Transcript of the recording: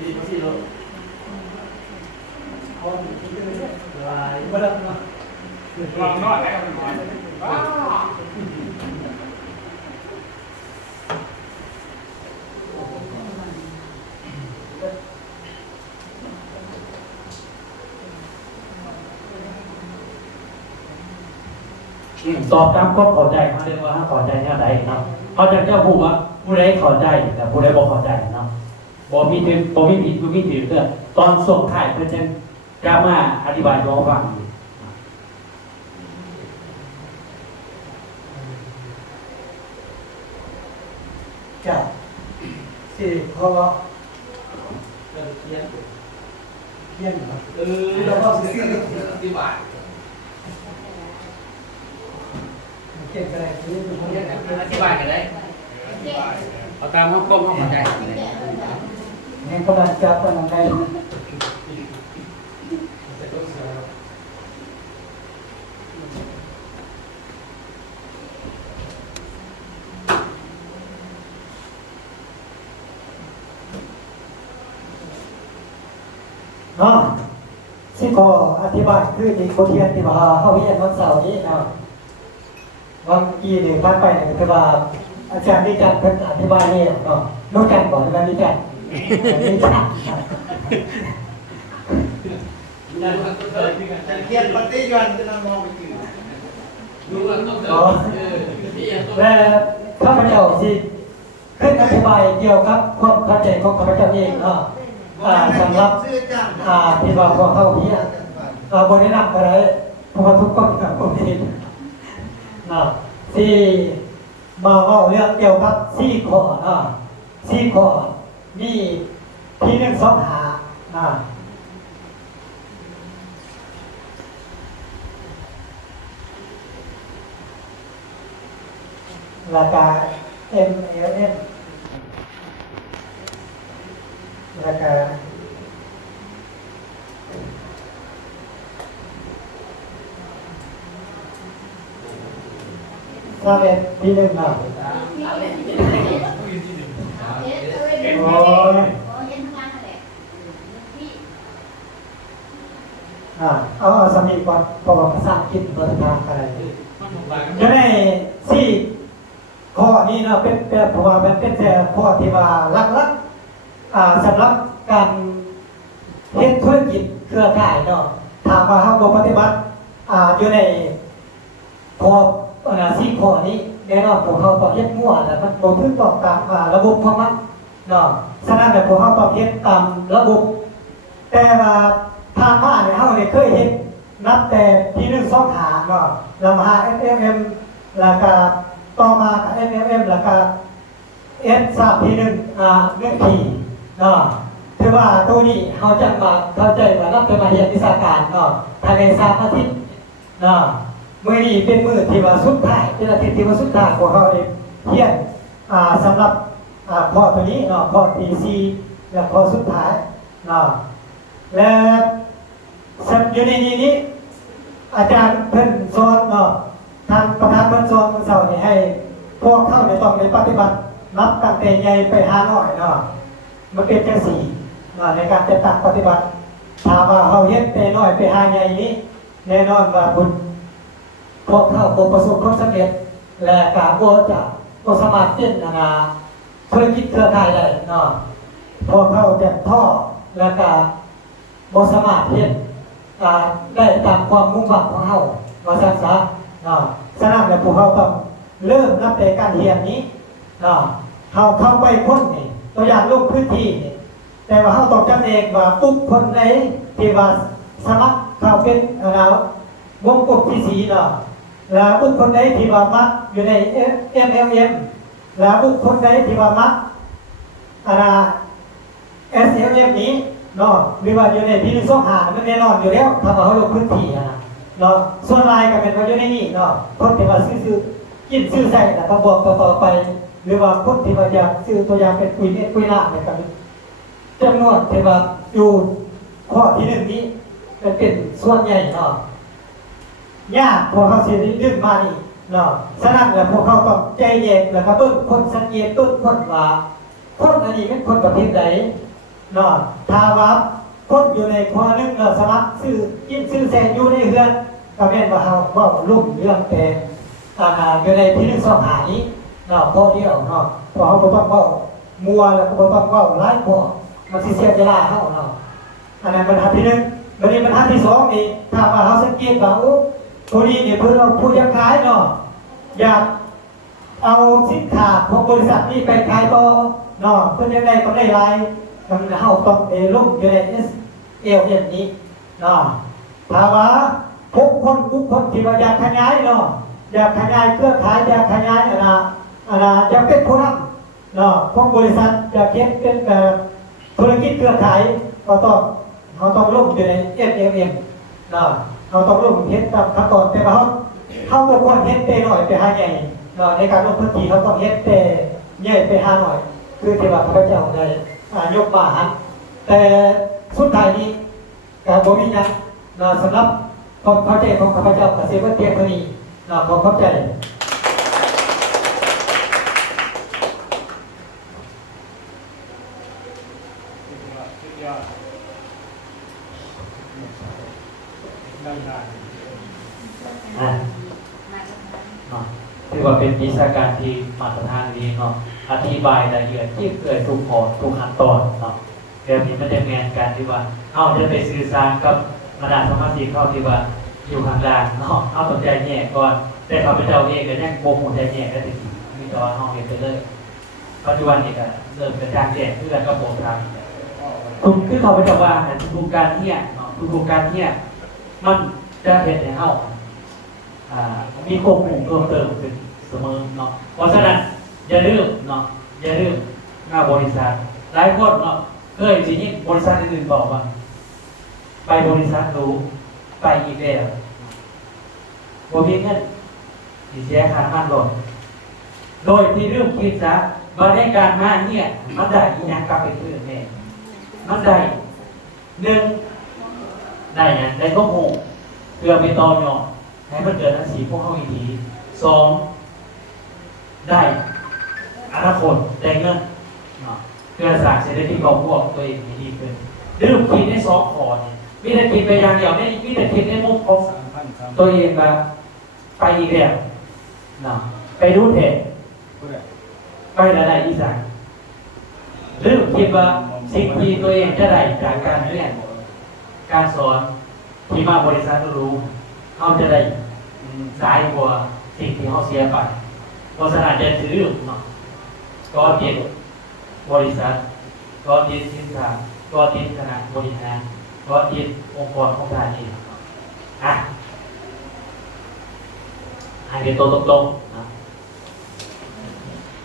ที่เราคนที่จะเนี่ยลายไม่ได้มาลองนอดแล้วมันนอนว้าสอบตามความเข้าใจเขาเรียกว่าเข้าใจแนวใดเนาะเขาจะพูดว่าผู้ใดเข้าใจแต่ผู้ใดบ่เข้าใจเนาะบ่มีผิดบ่มีผิดบ่มีถูกเด้อตอนส่งท้ายเพิ่นจะมาอธิบายให้เราฟังจ้ะสี่ข้อเขียนเหรอแล้วก็สี่อธิบายเขียนอะไรเขียนเป็นคนเขียน อธิบายกันได้เอาตามห้องก้มห้องหัวใจ ให้กำลังจับกำลังได้เนาะที่ขออธิบายคือที่เขาเทียนที่ว่าเขาเรียนวันเสาร์นี้นะวันกี่หนึ่งพันไปเนี่ยคือว่าอาจารย์ดิจันเพิ่นอธิบายนี่เนาะรู้จักบอกอาจารย์ดิจันดิจันเขียนปฏิญาณจะนำมองไปถึง รู้ว่าต้องเดิน และข้าพเจ้าสิขึ้นอธิบายเกี่ยวกับความเข้าใจของข้าพเจ้าเองเนาะสำหรับที่ว่าพวกเขาเพียบริณับอะไรเพราะว่าทุกคนกับผมเองนะที่มาเล่าเรื่องเกี่ยวกับสี่ข้อนะสี่ข้อมีที่หนึ่งสองหานะราคา MLM ราคาถ้าเป็นที่หนึ่งนะโอ้ยเอาสามีก่อนเพราะว่าภาษาอังกฤษภาษาอะไรจะได้สี่ข้อนี้นะเป็นเพราะว่าเป็นแต่ข้อที่ว่าลักๆสำหรับการเฮ็ดธุรกิจเครือข่ายเนาะถามว่าเฮาบ่ปฏิบัติอยู่ในข้อสี่ข้อนี้แน่นอนพวกเขาต้องเฮ็ดมั่วแต่มันบ่ถูกต้องตามระบบของมันเนาะฉะนั้นพวกเขาต้องเฮ็ดตามระบบแต่ว่าทางมาเนี่ยเฮาเนี่ยเคยเฮ็ดนับแต่ที่1 2หาเนาะแล้วมา FMM แล้วก็ต่อมากับ MLM แล้วก็ S 3ที1เรื่องทีเนาะถือว่าตัวนี้เขาจะมาเข้าใจว่านับเป็นมาเรียนวิชาการเนาะภายใน3 อาทิตย์เนาะมื้อนี้เป็นมื้อที่ว่าสุดท้ายเป็นอาทิตย์ที่ว่าสุดท้ายของเขาได้เรียนสำหรับข้อตัวนี้เนาะข้อที่4และข้อสุดท้ายเนาะและอยู่ในนี้อาจารย์เพิ่นสอนเนาะทางประธานเพิ่นสอนเสาร์นี้ให้พวกเข้าในต้องในปฏิบัตินับตั้งแต่ใหญ่ไปหาน้อยเนาะมันเป็นจังซี่ในการจะตั้งปฏิบัติถ้าว่าเฮาเฮ็ดแต่น้อยไปหาใหญ่นี้แน่นอนว่าบุญพวกเข้าบ่ประสบความสำเร็จและก็บ่สามารถเป็นธุรกิจเครือข่ายได้เนาะพวกเข้าจะท้อและก็บ่สามารถเฮ็ดได้ตามความมุ่งหวังของเฮาว่าซั่นซะฉะนั้นพวกเขาต้องเริ่มนับแต่การเรียนนี้เขาเข้าไปพ้นนี่ตัวอย่างลงพื้นที่นี่แต่ว่าเขาต้องจำเองว่าปุ๊บคนไหนที่ว่าสมัครเขาเป็นวงกลมที่สีแล้วปุ๊บคนไหนที่ว่ามักอยู่ใน MLM แล้วปุ๊บคนไหนที่ว่ามักSLM นี้หรือว่าอยู่ในที่2 หามันแน่นอนอยู่แล้วถ้าว่าเขาลงพื้นที่ส่วนลายก็เป็นว่าอยู่ในนี้คนที่ว่าซื้อกินซื้อใส่แล้วก็บอกต่อไปหรือว่าคนที่ว่าอยากซื้อตัวอย่างเป็นปุ๋ยเม็ดปุ๋ยน้ำเนี่ยก็จำนวนที่ว่าอยู่ข้อที่1นี้เป็นส่วนใหญ่ยากพวกเขาสิดึงมานี่ฉะนั้นแล้วพวกเขาต้องใจเย็นแล้วก็เบิ่งคนสังเกตต้นคนว่าคนอันนี้เป็นคนประเภทใด เนาะถ้าว่าคนอยู่ในครัวนึงสมัครซื้อกินซื้อแซนอยู่ในเรือนก็แม่นว่าเฮาเว้าลุ่มเรื่องแต่อยู่ในที่นึงสองหานี้เนาะพอเดียวเนาะเพราะเฮาบ่ต้องเว้ามัวแล้วก็บ่ต้องเว้าหลายพอมันสิเสียเวลาเฮาเนาะอันนั้นบรรทัดที่1บัดนี้บรรทัดที่2นี่ถ้าว่าเฮาสังเกตว่าโอ้ผู้นี้นี่เพิ่นเอาผู้อยากขายเนาะอยากเอาสินค้าของบริษัทนี้ไปขายต่อเนาะเพิ่นอยากได้กำไรหลายมันเฮาต้องไปลงอยู่ใน SLM นี้เนาะถ้าว่าบุคคลที่ว่าอยากขยายเนาะอยากขยายเครือข่ายอยากขยายอยากเป็นผู้นำเนาะของบริษัทอยากเป็นธุรกิจเครือข่ายก็ต้องเราต้องลงอยู่ใน SLM เนาะเราต้องลงเฮ็ดตามขั้นตอนแต่ว่าเขาบ่ควรเฮ็ดไปหน่อยไปหาใหญ่เนาะในการลงพื้นที่เขาต้องเฮ็ดแต่ใหญ่ไปหาหน่อยคือที่ว่าข้าพเจ้าได้ยกมาหันแต่สุดท้ายนี้ก็บ่มีหยังเนาะสำหรับความเข้าใจของข้าพเจ้าก็สิว่าเพียงเท่านี้เนาะขอเข้าใจถือว่าเป็นวิชาการที่มาตรฐานดีเนาะอธิบายรายละเอียดที่เกิดทุกข้อทุกขั้นตอนเนาะเดี๋ยวนี้มันจะแมนการที่ว่าเอาจะไปสื่อสารกับมนาสมาธิเข้าที่ว่าอยู่ข้างล่างเนาะเอาสนใจแย่ก่อนแต่เขาไปเจ้าเองก็ยังโกงหัวใจแย่ก็ถึงมีแต่ว่าห้องเองไปเลยปัจจุบันนี้ก็เริ่มเป็นการแย่เพื่อนก็โบกทางทุกคือเขาไปเจ้าว่าทุกการเที่ยเนาะทุกการเที่ยมันจะเห็นในเฮามีโครงหมู่เพิ่มเติมขึ้นเสมอเนาะเพราะฉะนั้นอย่าลืมเนาะอย่าลืมหน้าบริษัทหลายคนเนาะเคยสิยิ่งบริษัทอื่นๆบอกว่าไปบริษัทรู้ไปอีกแล้วบ่มีเงินสิเสียค่าน้ำมันรถโดยที่เรื่องคิดซะว่าในการมาเนี่ยมันได้อีหยังกลับไปคืนแน่มันได้1ได้หยังได้ก็โหเพื่อไปต่อยอดให้มันเกิดภาษีพวกเขาอีกที2ได้อนาคตได้เงินเพื่อสร้างเศรษฐกิจของพวกตัวเองดีขึ้นลืมคิดใน2ข้อนี่มีแต่คิดไปอย่างเดียวไม่มีแต่คิดในมุมของตัวเองแบบไปอีกแล้วไปรู้เท็จไปอะไรอีสานลืมคิดว่าสิ่งที่ตัวเองจะได้จากการเรียนการสอนที่มาบริษัทรู้เขาจะได้สายกว่าสิ่งที่เขาเสียไปเพราะฉะนั้นจะถือก็ติดบริษัทก็ติดสินค้าก็ติดคณะบริหารก็ติดองค์กรของการเองอันนี้ตัวตรงๆ